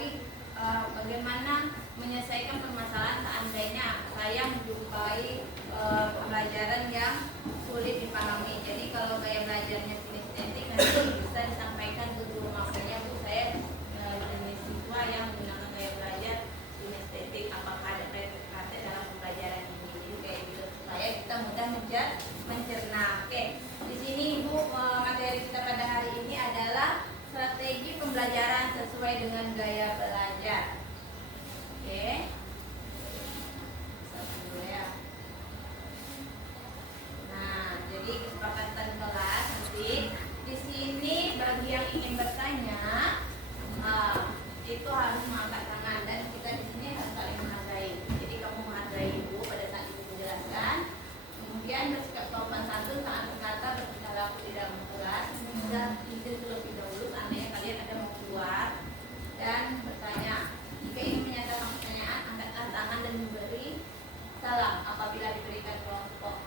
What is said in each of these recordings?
mengetahui bagaimana menyelesaikan permasalahan seandainya saya menjumpai pembelajaran yang sulit dipahami. Jadi kalau gaya belajarnya kinestetik nanti bisa disampaikan ke guru, makanya Bu saya jenis siswa yang menggunakan gaya belajar kinestetik, apakah ada praktek dalam pembelajaran ini. Jadi kayak gitu supaya kita mudah mencerna. Oke, di sini Ibu materi kita pada hari ini adalah strategi pembelajaran sesuai dengan gaya belajar. Oke. Satu ya. Nah, jadi kesepakatan kelas nanti di sini bagi yang ingin bertanya itu harus mengangkat tangan dan kita di sini harus saling menghargai. Jadi kamu menghargai Ibu pada saat Ibu menjelaskan. Kemudian bersikap sopan santun saat berkata berbicara laku di dalam kelas. Sudah izin terlebih dahulu seandainya kalian ada mau keluar dan bertanya. Jika ingin menyatakan pertanyaan, angkatlah tangan dan memberi salam. Apabila dibagikan kelompok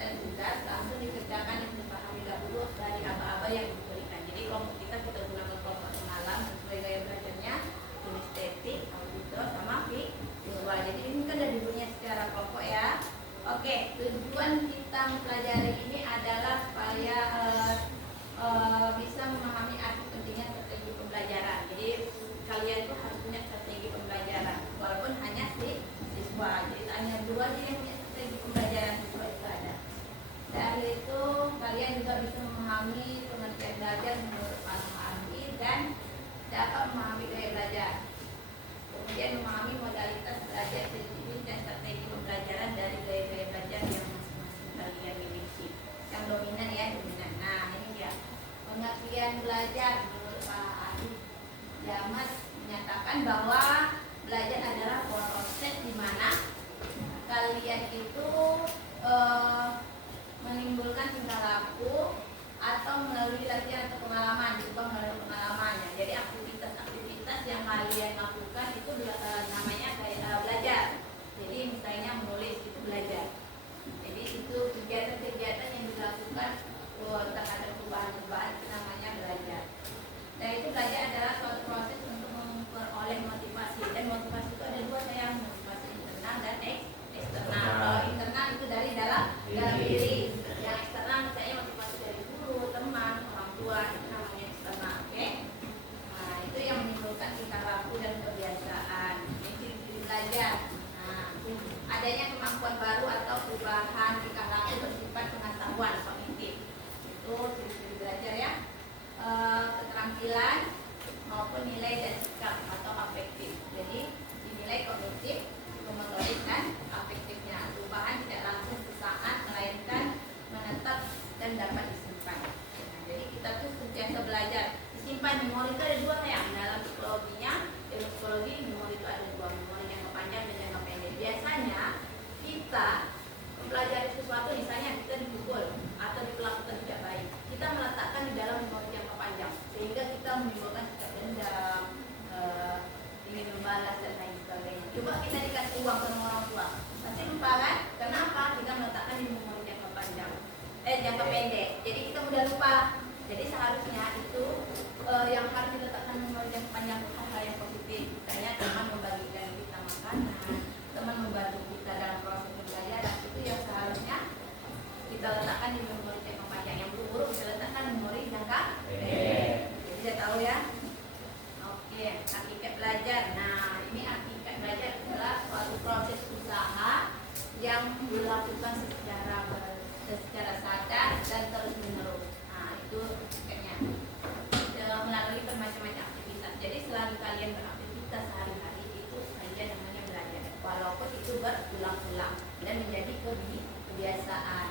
dan tugas, langsung dikerjakan yang dipahami dahulu dari aba-aba yang diberikan. Jadi kelompok kita gunakan kelompok semalam sesuai gaya belajarnya kinestetik, auditor, sama visual. Jadi ini kan dari dulunya secara kelompok ya. Oke, tujuan kita mempelajari ini adalah supaya bisa memahami arti pentingnya strategi pembelajaran. Jadi kalian tuh harus punya strategi pembelajaran, walaupun hanya siswa. Jadi hanya dua aja yang punya strategi pembelajaran, siswa itu ada. Dari itu kalian juga bisa memahami pengertian belajar menurut Al-Mahdi dan dapat memahami gaya belajar. Kemudian memahami modalitas belajar jenis dan strategi pembelajaran dari gaya-gaya belajar yang masing-masing kalian miliki. Yang dominan ya, dominan. Nah ini dia pengertian belajar menurut Pak Adi Jamas menyatakan bahwa belajar adalah proses di mana kalian itu menimbulkan tingkah laku atau melalui latihan atau pengalaman, diubah melalui pengalamannya. Jadi aktivitas yang kalian lakukan itu namanya belajar. Jadi misalnya menulis itu belajar. Jadi itu kegiatan-kegiatan yang dilakukan terhadap perubahan-perubahan itu namanya belajar. Dan itu belajar adalah suatu proses untuk memperoleh motivasi. Dan motivasi itu ada dua sayang, motivasi internal dan eksternal. Kalau internal itu dari dalam diri. Yang eksternal misalnya motivasi dari guru, teman, orang tua, itu namanya eksternal. Oke? Nah, itu yang menimbulkan tingkah laku dan kebiasaan. Ini ciri-ciri belajar. Nah, adanya kemampuan baru atau perubahan tingkah laku bersifat pengetahuan kognitif. Itu ciri-ciri belajar ya. Keterampilan maupun nilai dan sikap atau afektif. Jadi dinilai kognitif, motorik dan afektifnya. Perubahan tidak langsung sesaat melainkan menetap dan dapat disimpan. Nah, jadi kita tuh sentiasa belajar. Disimpan memori itu ada dua sayang. Dalam psikologinya, ilmu psikologi memori itu ada dua, memori jangka panjang dan jangka pendek. Biasanya kita mempelajari sesuatu, misalnya kita dipukul atau diperlakukan tidak baik, kita meletakkan di dalam memori jangka panjang sehingga kita menimbulkan sikap dendam, ingin membalas dan lain sebagainya. Coba kita dikasih uang sama orang tua, pasti lupa kan? Kenapa? Kita meletakkan di memori jangka panjang, jangka pendek. Jadi kita mudah lupa. Jadi seharusnya itu yang harus diletakkan di memori jangka panjang hal-hal yang positif. Misalnya teman membagikan kita makanan, teman membantu kita dalam proses belajar, itu yang seharusnya kita letakkan di memori jangka panjang. Yang buruk kita letakkan di memori jangka pendek. Jadi kita tahu ya. Oke, hakikat belajar. Nah, ini hakikat belajar adalah suatu proses usaha yang dilakukan secara sadar dan terus menerus. Nah, itu hakikatnya. Melalui bermacam-macam aktivitas. Jadi selagi kalian beraktivitas sehari-hari itu kalian namanya belajar. Walaupun itu berulang-ulang dan menjadi kebiasaan.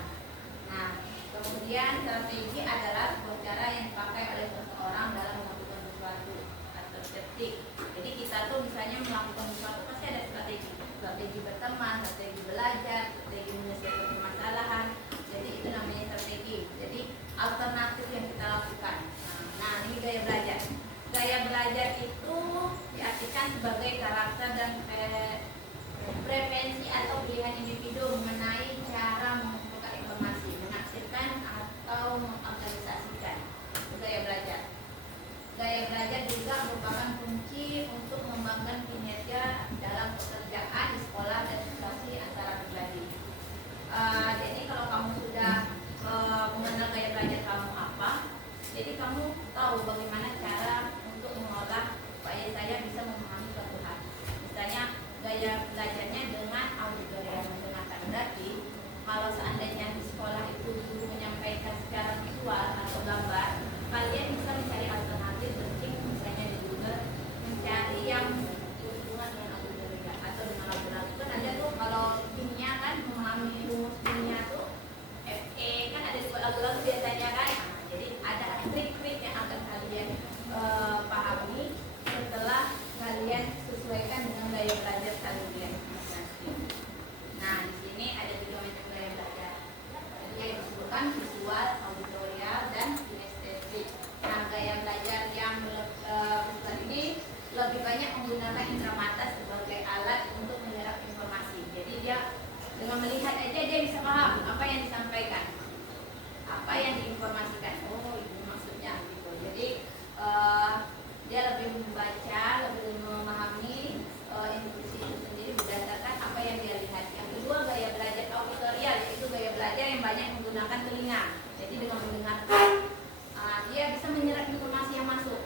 Nah, kemudian strategi adalah sebuah cara yang dipakai oleh seseorang dalam melakukan sesuatu atau strategi. Jadi kita tuh misalnya melakukan sesuatu pasti ada strategi. Strategi berteman, strategi belajar, strategi menyelesaikan permasalahan. Jadi itu namanya strategi. Jadi alternatif yang kita lakukan. Nah, ini gaya belajar. Gaya belajar itu diartikan sebagai karakter dan preferensi atau pilihan individu mengenai cara mengumpulkan informasi, menafsirkan atau mengorganisasikan. Itu gaya belajar. Gaya belajar juga merupakan kunci untuk mengembangkan kinerja dalam pekerjaan di sekolah dan situasi antara pribadi. Jadi kalau kamu sudah mengenal gaya belajar kamu apa, jadi kamu tahu bagaimana cara untuk mengolah supaya saya bisa memahami suatu hal. Misalnya gaya belajarnya dengan auditorial menggunakan, berarti kalau seandainya di sekolah itu guru menyampaikan secara visual atau gambar, kalian bisa mencari alternatif penting misalnya di Google, mencari yang berhubungan dengan auditorial atau dengan lagu-lagu. Kan ada tuh kalau kimia kan memahami rumus kimia tuh FE kan ada dua lagu-lagu biasanya kan. Nah, jadi ada trik-trik yang akan kalian pahami setelah kalian sesuaikan dengan gaya belajar kalian nanti. Nah, di sini ada 3 macam gaya belajar. Jadi yang disebutkan visual, auditorial, dan kinestetik. Nah, gaya belajar yang visual ini lebih banyak menggunakan indera mata sebagai alat untuk menyerap informasi. Jadi dia dengan melihat aja dia bisa paham apa yang disampaikan, apa yang diinformasikan. Oh, itu maksudnya gitu. Jadi dia lebih membaca, lebih memahami intuisi itu sendiri berdasarkan apa yang dia lihat. Yang kedua, gaya belajar auditorial, yaitu gaya belajar yang banyak menggunakan telinga. Jadi dengan mendengarkan, dia bisa menyerap informasi yang masuk.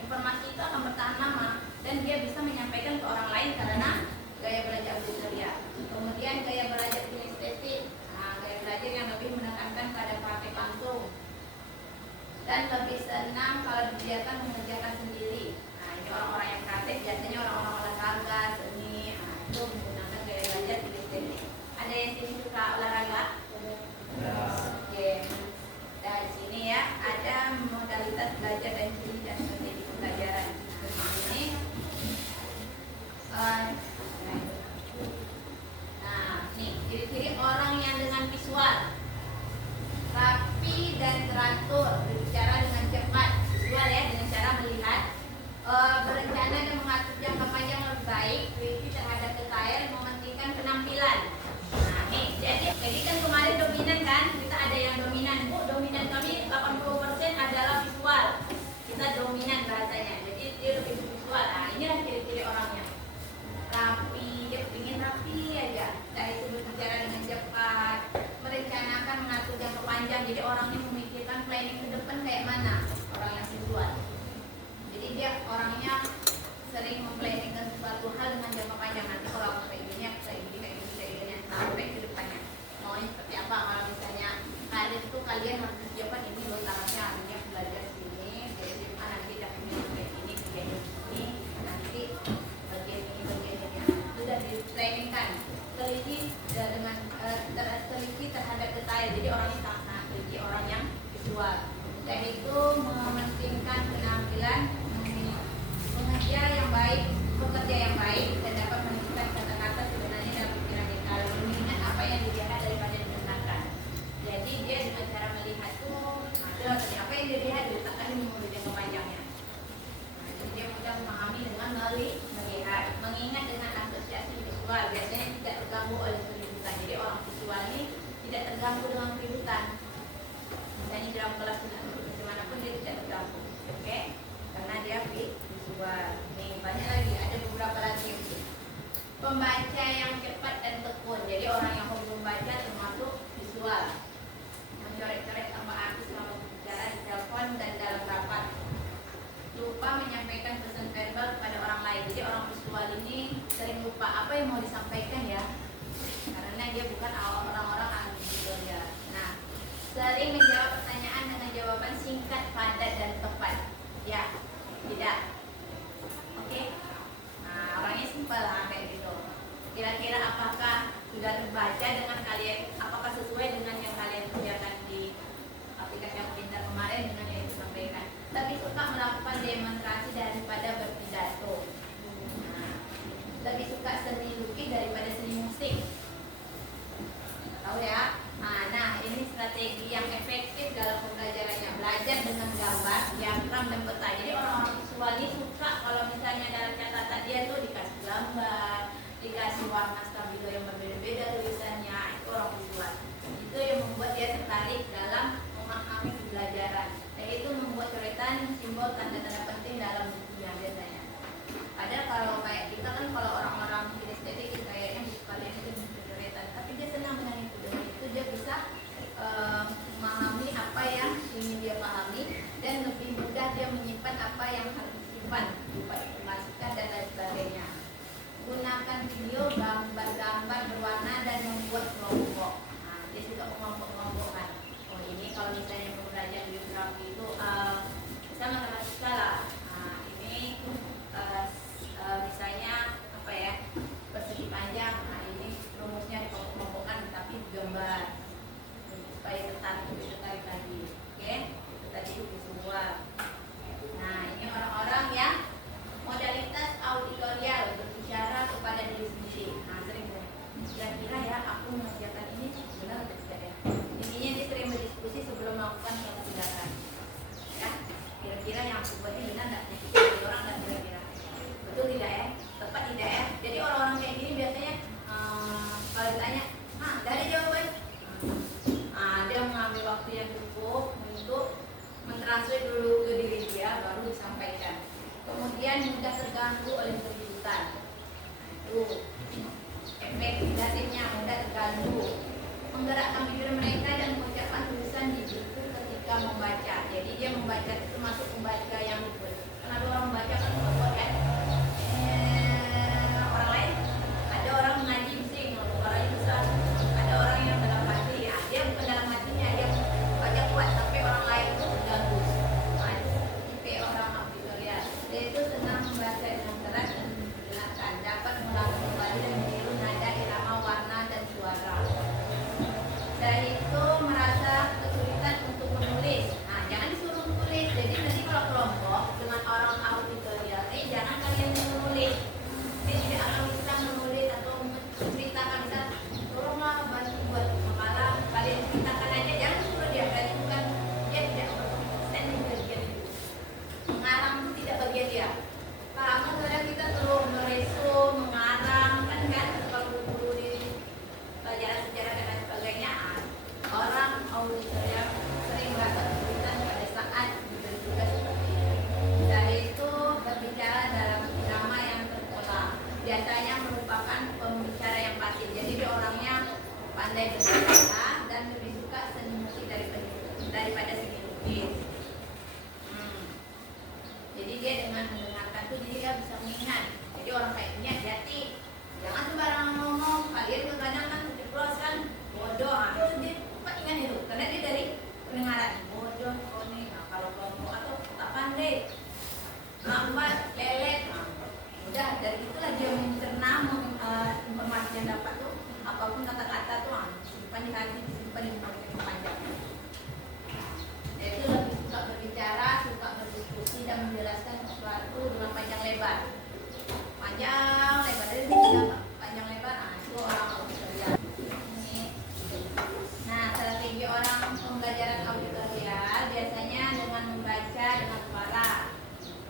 Informasi itu akan bertahan lama dan dia bisa menyampaikan ke orang lain karena gaya belajar auditorial. Kemudian gaya belajar kinestetik, gaya belajar yang lebih menekankan pada praktek langsung dan lebih senang kalau dibiarkan mengerjakan sendiri. Nah, ini orang-orang yang kreatif, biasanya orang-orang olahraga, seni, itu menggunakan gaya belajar kinestetik. Ada yang sini suka olahraga? Oke. Nah, di sini ya ada modalitas belajar dan ciri dan strategi pembelajaran. Ini nih ciri-ciri orang yang dengan visual, rapi dan teratur, berbicara dengan cepat, visual ya, dengan cara melihat, berencana dan mengatur jangka panjang lebih baik, teliti terhadap detail, mementingkan penampilan. Nah, nih, jadi kan kemarin dominan kan, kita ada yang dominan, Bu, dominan kami 80% adalah visual. Kita dominan bahasanya, jadi dia lebih visual. Nah, inilah ciri-ciri orangnya. Rapi, dia ingin rapi aja. Dari itu berbicara dengan cepat, merencanakan, mengatur jangka panjang. Jadi orangnya memikirkan planning ke depan kayak mana orang yang visual. Jadi dia orangnya sering memplanningkan suatu hal dengan jangka panjang. Nanti kalau aku kayak gini, aku kayak gini, sampai ke depannya. Maunya seperti apa? Kalau misalnya karir itu kalian harus persiapan ini loh tahapnya, artinya belajar sini, dari SMA nanti dapat kayak ini, nanti bagian ini sudah di-planningkan. Teliti dengan teliti terhadap detail. Jadi orangnya sangat teliti, orang yang visual. Dan itu mementingkan penampilan, mengejar yang baik, bekerja yang baik, dan dapat menunjukkan kata-kata sebenarnya dalam pikiran kita, lebih mengingat apa yang dilihat daripada didengarkan. Jadi dia dengan cara melihat tuh, apa yang dilihat diletakkan di mulut yang kepanjangnya. Jadi dia mudah memahami dengan melihat, mengingat dengan asosiasi visual, biasanya tidak terganggu oleh keributan. Jadi orang visual ini tidak terganggu dengan keributan. Misalnya dalam kelas dimanapun dia tidak terganggu, oke? Karena dia visual. Nih banyak lagi, ada beberapa lagi. Pembaca yang cepat dan tekun. Jadi orang yang hobi membaca termasuk visual. Mencoret-coret tanpa arti selama berbicara di telepon dan dalam rapat. Lupa menyampaikan pesan verbal kepada orang lain. Jadi orang visual ini sering lupa apa yang mau disampaikan ya, karena dia bukan orang-orang ahli ya. Nah, sering menjawab pertanyaan dengan jawaban singkat, padat, dan tepat. Ya, tidak. Oke. Nah, orangnya simpel lah kayak gitu. Kira-kira apakah sudah terbaca dengan kalian? Apakah sesuai dengan yang kalian kerjakan di aplikasi yang pintar kemarin dengan yang disampaikan? Lebih suka melakukan demonstrasi daripada berpidato. Nah, lebih suka seni lukis daripada seni musik. Tahu ya? Nah, ini strategi yang efektif dalam pembelajarannya. Belajar dengan gambar, diagram, dan peta. Jadi dan mudah terganggu oleh kejutan. Itu efek negatifnya, mudah terganggu. Menggerakkan bibir mereka dan mengucapkan tulisan di buku ketika membaca. Jadi dia membaca itu termasuk membaca yang betul. Karena ada orang membaca kan membuat kan orang lain. Ada orang mengaji bising, orang bisa. Ada orang yang dalam hati, ya, dia bukan dalam hatinya dia baca kuat, tapi orang lain itu terganggu. Nah, itu tipe orang auditorial. Dia itu senang membaca dengan keras dan mendengarkan, dapat mengulang kembali dan meniru nada, irama, warna dan suara. Dan itu merasa kesulitan untuk menulis. Nah, jangan disuruh menulis. Jadi nanti kalau kelompok dengan orang auditorial, jangan kalian menulis. Dia tidak akan bisa menulis atau menceritakan, bisa tolonglah bantu buat makalah. Kalian ceritakan aja, jangan suruh dia. Berarti bukan dia tidak berkompeten di bagian itu. Mengarang itu tidak bagian dia. Karena kadang kita terus meresu, mengarang kan kalau guru di pelajaran sejarah dan lain sebagainya. Orang auditorial sering merasa kesulitan pada saat diberi tugas seperti ini. Dari itu berbicara dalam irama yang terpola, biasanya merupakan pembicara yang fasih. Jadi dia orangnya pandai berbicara dan lebih suka seni musik daripada seni lukis. Jadi dia dengan mendengarkan itu jadi dia bisa mengingat. Jadi orang kayak ini hati-hati, jangan sembarangan ngomong. Kalian kadang kan keceplosan bodoh, itu dia ingat itu, karena dia dari pendengaran bodoh, oh nih, nah, kalau kelompok atau tak pandai, lambat, lelet, nah, udah dari itulah dia mencerna informasi yang dapat tuh, apapun kata-kata tuh, simpan di hati, simpan di mulut yang panjang. Dia itu lebih suka berbicara, suka berdiskusi dan menjelaskan sesuatu dengan panjang lebar. Panjang lebar, dari sini panjang lebar, nah itu orang auditorial. Nah, strategi orang pembelajaran auditorial biasanya dengan membaca dengan suara,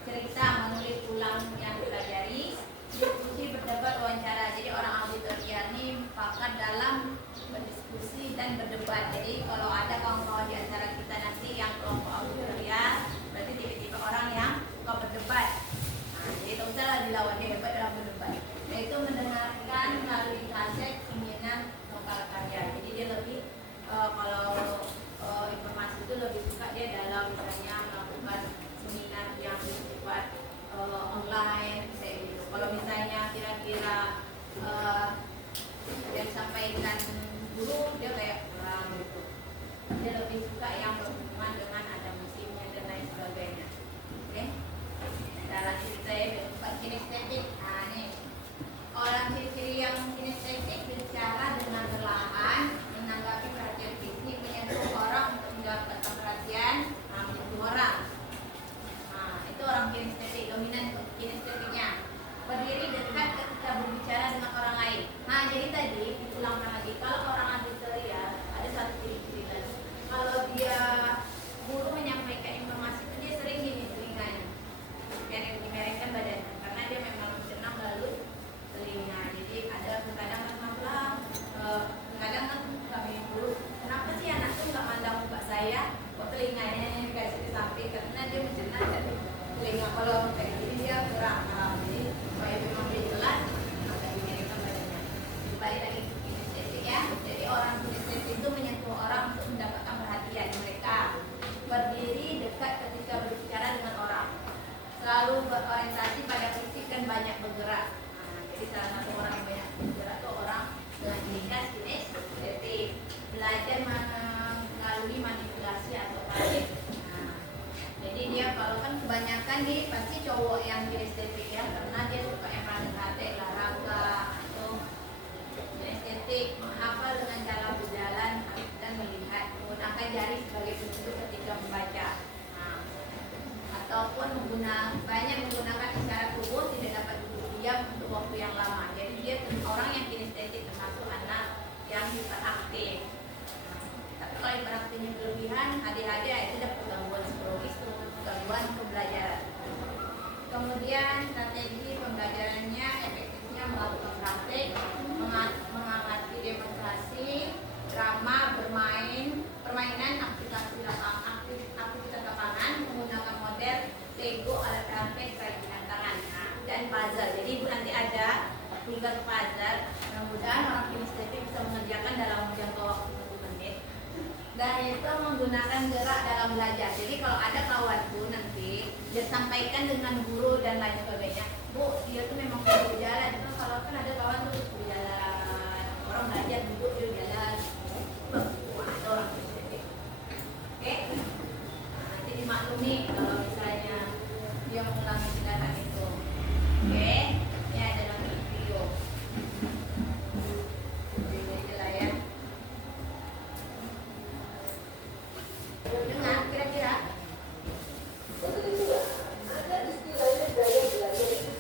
cerita, menulis ulang yang dipelajari, diskusi, berdebat, wawancara. Jadi orang auditorial ini pakar dalam berdiskusi dan berdebat. Jadi kalau ada kawan-kawan di antara kita nanti yang kelompok auditorial, berarti tipe-tipe orang yang suka berdebat. Nah, jadi tak usahlah dilawan, dia hebat dalam berdebat. Yaitu mendengarkan melalui kaset, seminar, lokal karya. Jadi dia lebih kalau informasi itu lebih suka dia dalam misalnya melakukan seminar yang bersifat online kayak gitu. Kalau misalnya kira-kira yang disampaikan guru dia kayak kurang gitu. Dia lebih suka yang berhubungan dengan ada musimnya dan lain sebagainya. Oke? Dalam cerita ya berupa kinestetik. Nah nih orang ciri-ciri yang kinestetik berbicara dengan perlahan, menanggapi perhatian fisik, menyentuh orang untuk mendapatkan perhatian, menyentuh orang. Nah, itu orang kinestetik, dominan kinestetiknya. Berdiri dekat ketika berbicara dengan orang lain. Nah, jadi tadi diulangkan lagi, kalau orang auditorial ada satu ciri-ciri tadi. Kalau dia guru menyampaikan informasi itu dia sering gini telinganya, dimerengkan badannya, karena dia memang mencerna melalui telinga. Jadi ada kadang kadang kan kami guru, kenapa sih anak tuh nggak mandang muka saya, kok telinganya yang dikasih di samping, karena dia mencerna dari telinga. Kalau kayak gini dia kurang paham. Jadi supaya memang dia jelas, maka dimerengkan badannya. Balik lagi ke kinestetik ya. Jadi orang kinestetik itu menyentuh orang untuk mendapatkan perhatian mereka. Berdiri dekat ketika berbicara dengan orang. Selalu berorientasi pada fisik dan banyak bergerak. Nah, jadi salah satu orang yang banyak bergerak itu orang dengan ciri khas kinestetik. Belajar melalui manipulasi atau tarik. Nah, jadi dia kalau kan kebanyakan nih pasti cowok yang kinestetik ya, karena dia suka yang hati, olahraga atau kinestetik, menghafal dengan cara berjalan dan melihat, menggunakan jari sebagai penunjuk ketika membaca. Ataupun banyak menggunakan isyarat tubuh, tidak dapat duduk diam untuk waktu yang lama. Jadi dia orang yang kinestetik, termasuk anak yang hiperaktif. Tapi kalau hiperaktifnya berlebihan, adik-adik itu dapat gangguan psikologis, gangguan pembelajaran. Kemudian strategi pembelajarannya efektifnya melakukan praktek, mengamati demonstrasi, drama, permainan, aktivitas lapangan, menggunakan model Lego, alat praktek, kerajinan tangan. puzzle. Jadi ibu nanti ada tugas puzzle. Mudah-mudahan orang kinestetik bisa mengerjakan dalam jangka waktu 1 menit. Dan itu menggunakan gerak dalam belajar. Jadi kalau ada kawanku nanti dia sampaikan dengan guru dan lain sebagainya. Bu, dia tuh memang perlu jalan. Itu kalau kan ada kawan tuh perlu jalan. Orang belajar duduk dia jalan. Wah, ada orang kinestetik. Oke? Nah, nanti dimaklumi kalau misalnya dia mengulangi tindakan itu. Oke? Ini ada dalam video. Jadi lah ya. Dengar kira-kira? Ada istilahnya gaya belajar itu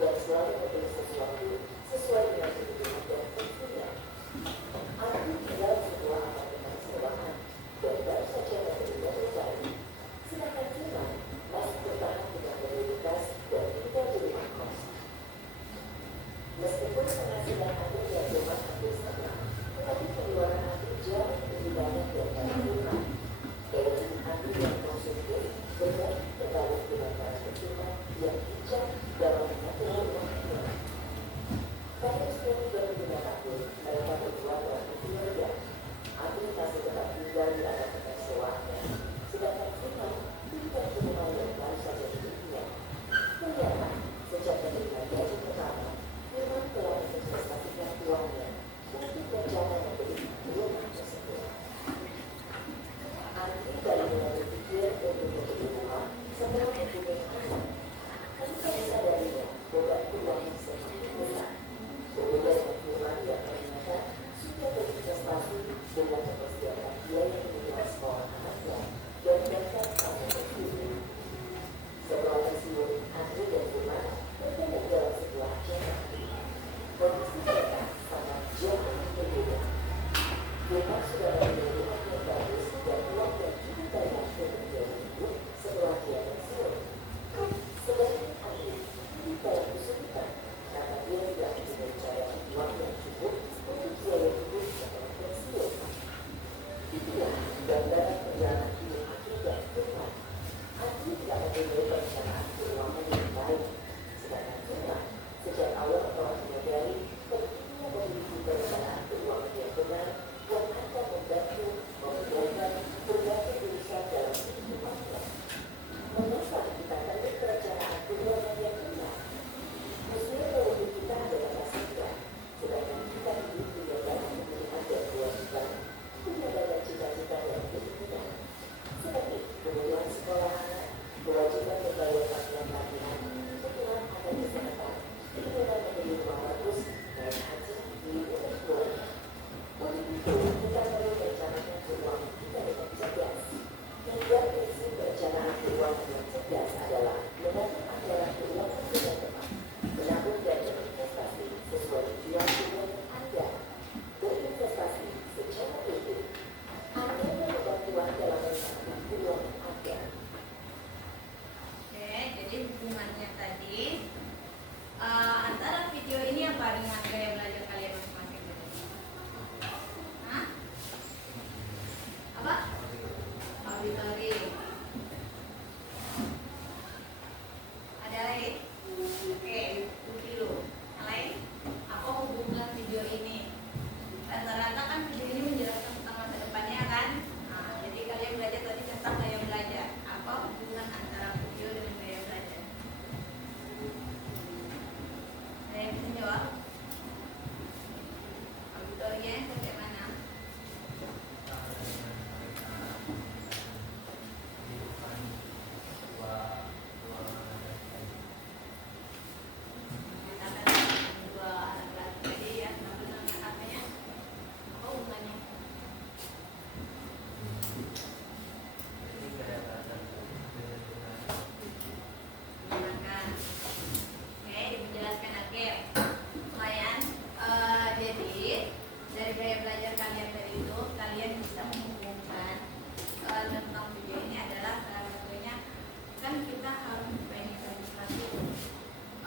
Setelah berputus asa, ketika disadarinya antara video ini apa dengan gaya belajar kalian masing-masing? Hah? Apa? Auditori. Ada lagi? Oke, itu dulu. Yang lain? Apa hubungan video ini? Rata-rata kan video ini menjelaskan tentang masa depannya kan? Nah, jadi kalian belajar tadi tentang gaya belajar. Apa hubungan antara video dengan gaya belajar? Ada yang bisa jawab? Auditorinya sampai mana? Dua alat lagi tadi ya, nama katanya apa hubungannya? Menyenangkan. Oke, dijelaskan akhir. Lumayan. Jadi dari gaya belajar kalian tadi itu kalian bisa menghubungkan tentang video ini adalah salah satunya kan kita harus memplanning sesuatu.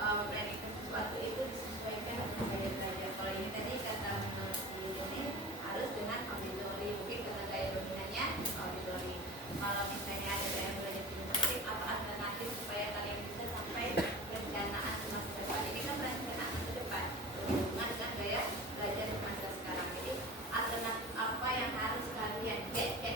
Planning sesuatu itu disesuaikan dengan gaya belajar. Kalau ini tadi kata menurut ini harus dengan auditori, mungkin karena gaya dominannya auditori. Kalau misalnya ada gaya belajar sistematik, apa alternatif supaya kalian bisa sampai perencanaan masa depan? Ini kan perencanaan masa depan berhubungan dengan gaya belajar di masa sekarang. Jadi alternatif apa yang harus kalian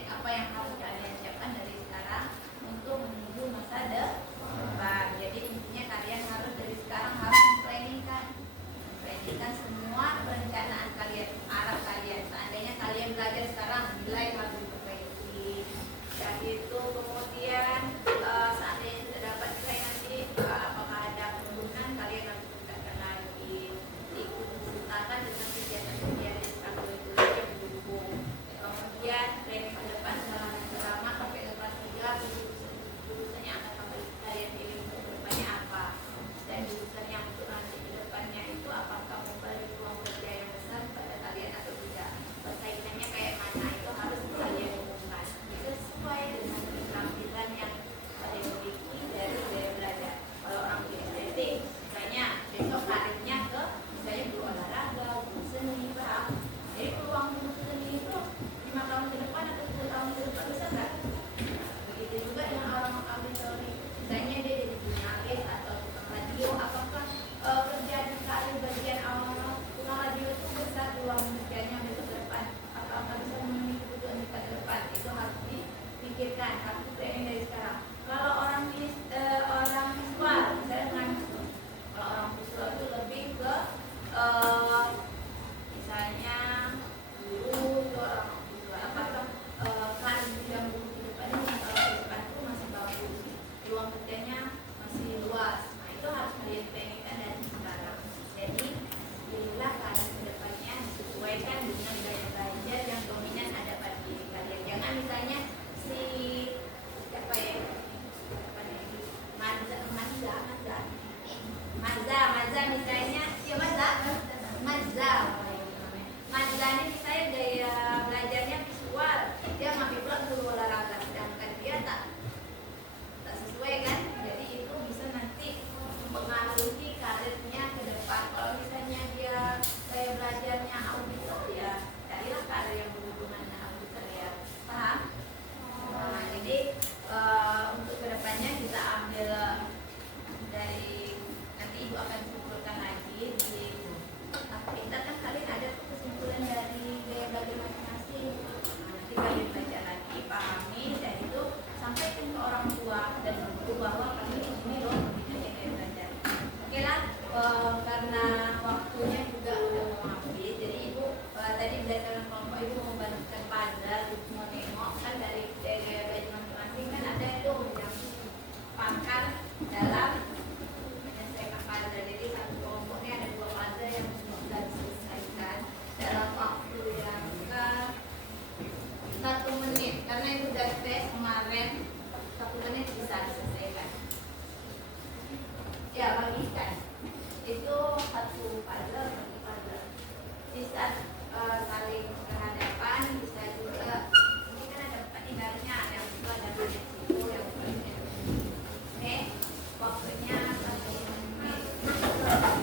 apa yang harus kalian siapkan dari sekarang untuk menuju masa depan. Jadi intinya kalian harus dari sekarang harus memplanningkan semua perencanaan kalian, arah kalian. Seandainya kalian belajar sekarang, nilai harus diperbaiki. Dan itu kemudian seandainya sudah dapat nilai nanti, apakah ada penurunan, kalian harus tingkatkan lagi. Dikonsultasikan dengan kegiatan-kegiatan ekstrakurikuler yang mendukung. Kemudian planning ke depan selama sampai kelas 3 jurusan yang akan kalian pilih untuk kedepannya apa, dan jurusan yang untuk nanti ke depannya itu apakah memberi ruang kerja yang besar pada kalian atau tidak, persaingannya kayak mana, itu harus kalian umumkan sesuai dengan keterampilan yang kalian miliki dari gaya belajar. Kalau orang punya estetik, misalnya besok karirnya ke misalnya guru olahraga, guru seni, paham? Jadi peluang guru seni itu 5 tahun ke depan atau 10 tahun ke depan bisa nggak? Begitu juga dengan orang auditori, misalnya dia jadi jurnalis atau tukang radio, apakah kerja di karir bagian awal tukang radio itu besar peluang kerjanya besok ke depan? Apakah bisa memenuhi kebutuhan kita ke depan? Itu harus dipikirkan, harus planning dari sekarang. Kalau orang visual, misalnya kalau orang visual itu lebih ke misalnya guru itu orang visual, apakah karir bidang guru ke depan itu masih bagus, peluang kerjanya masih luas. Nah, itu harus kalian planningkan dari sekarang. Jadi pilihlah karir ke depannya disesuaikan dengan gaya belajar yang dominan ada pada diri kalian. Jangan misalnya si siapa ya, Mazza misalnya, Mazza ini misalnya gaya belajarnya visual, dia ngambil pula guru olahraga, sedangkan dia tak sesuai kan. Jadi itu bisa nanti mempengaruhi karirnya ke depan. Kalau misalnya dia gaya belajarnya auditor, ya carilah karir yang berhubungan dengan auditor ya, paham? Nah, jadi untuk kedepannya kita ambil dari nanti ibu akan simpulkan lagi di pintar kan kalian ada kesimpulan dari gaya belajar masing-masing. Nah, nanti kalian baca lagi, pahami, dan itu sampaikan ke orang tua dan guru bahwa kalian ini loh bedanya gaya belajar. Oke lah, karena waktunya juga udah mau habis, jadi ibu tadi berdasarkan kelompok ibu membantukan pada mau nengok kan dari gaya belajar masing-masing kan ada itu yang pakar dalam menyelesaikan pada. Jadi satu kelompoknya ada 2 pada yang sudah diselesaikan dalam waktu yang 1 menit, karena itu udah tes kemarin 1 menit bisa diselesaikan. Ya, bagikan itu satu pada bisa saling berhadapan, bisa juga ini kan ada 4 ibaratnya, ada yang itu ada situ yang oke, waktunya 1 menit.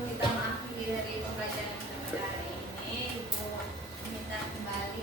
kita mengakhiri pembelajaran pada hari ini, Ibu minta kembali